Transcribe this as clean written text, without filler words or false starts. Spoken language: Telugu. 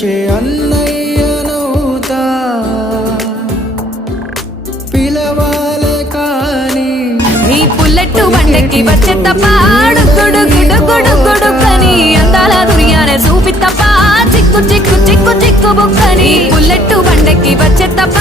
ప్రేమించే అన్నయ్యనవుతా పిలవాలే కానీ నీ పుల్లెట్టు బండెక్కి వచ్చే తప్ప గుడు గుడు గుడు గుడుకని అందాల దుర్యానే చూపి తప్ప చిక్కు చిక్కు చిక్కు చిక్కు బుక్కని పుల్లెట్టు బండెక్కి వచ్చే తప్ప